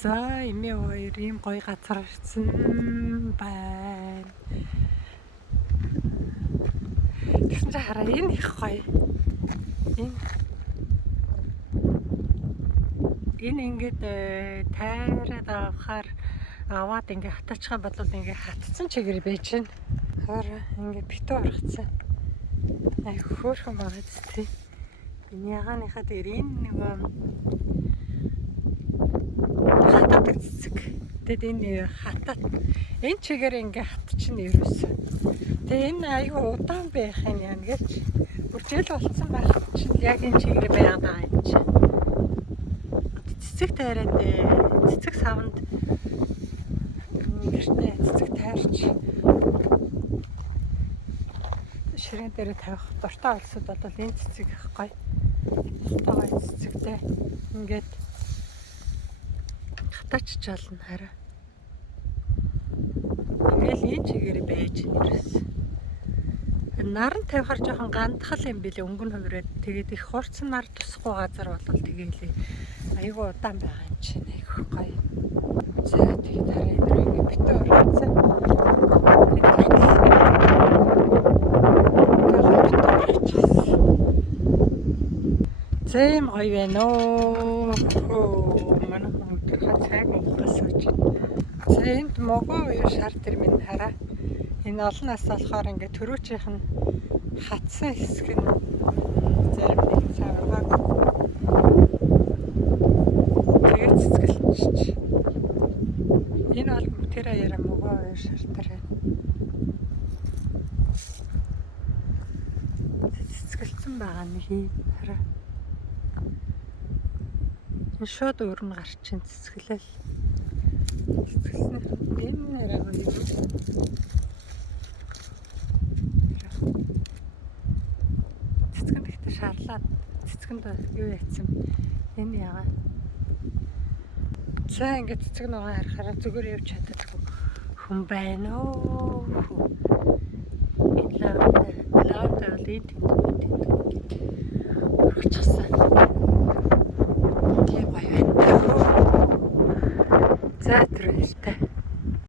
За эмээ хоёр ийм гоё газар ирсэн байна. Тэгсэн чинь хараа энэ их гоё. Энэ ингээд тайраад авахаар аваад ингээд хатаачихсан бодвол ингээд хатцсан чигээр байж байна. Хараа ингээд битүү орхицсан. Ай хөөрхөн байгаа зү. Энэ яганыхаа дээр энэ нөгөө хатаад цэцэг. Тэгэд энэ хатаад энэ чигээр ингээ хатчихна ерөөсөө. Тэгээ энэ аюу удаан байх юм яа гэж үржил болцсон байх чинь яг энэ чигээр байгаа юм чинь. Цэцэг тайраад цэцэг савнд гэртээ цэцэг тайрч ширээн дээр тавих дуртай олсод бол энэ цэцэг их гоё. Гоё цэцэгтэй ингээд хатаач жаална хараа. Ингээл энэ чигээр байж нэрээс. Наран тавихаар жоохон гандхал юм билээ өнгөн хувраад тэгээд их хурцсан нар тусахгүй газар болвол тэгээл айгүй удаан байгаа юм чинь айгүй гоё. За тэгээд хараа энэ рүү ингээ битүү орчихсан. Зэм гоё байна оо. Манай хүмүүс цайг уухгаас үүч. За энд могоо уу шар тэр минь хараа. Энэ олон нас болохоор ингээ төрөөчийнх нь хатсан хэсэг нь зарим нэг цавраг. Тэгээд цэцгэлч. Энэ бол тэр аяра могоо уу шар тэр. Цэцгэлцэн байгаа нэг хараа. Шууд өөр нь гарч чин цэцгэлэл. Энэ нэрээ гоё. Цэцгэн ихтэй шарлаад цэцгэнд юу яцсан. Энэ ягаа. За ингээд цэцэг нөгөө харахаараа зүгээр явж чаддаггүй хүн байна оо. Энэ лавд бол энэ тэнд урагчсан.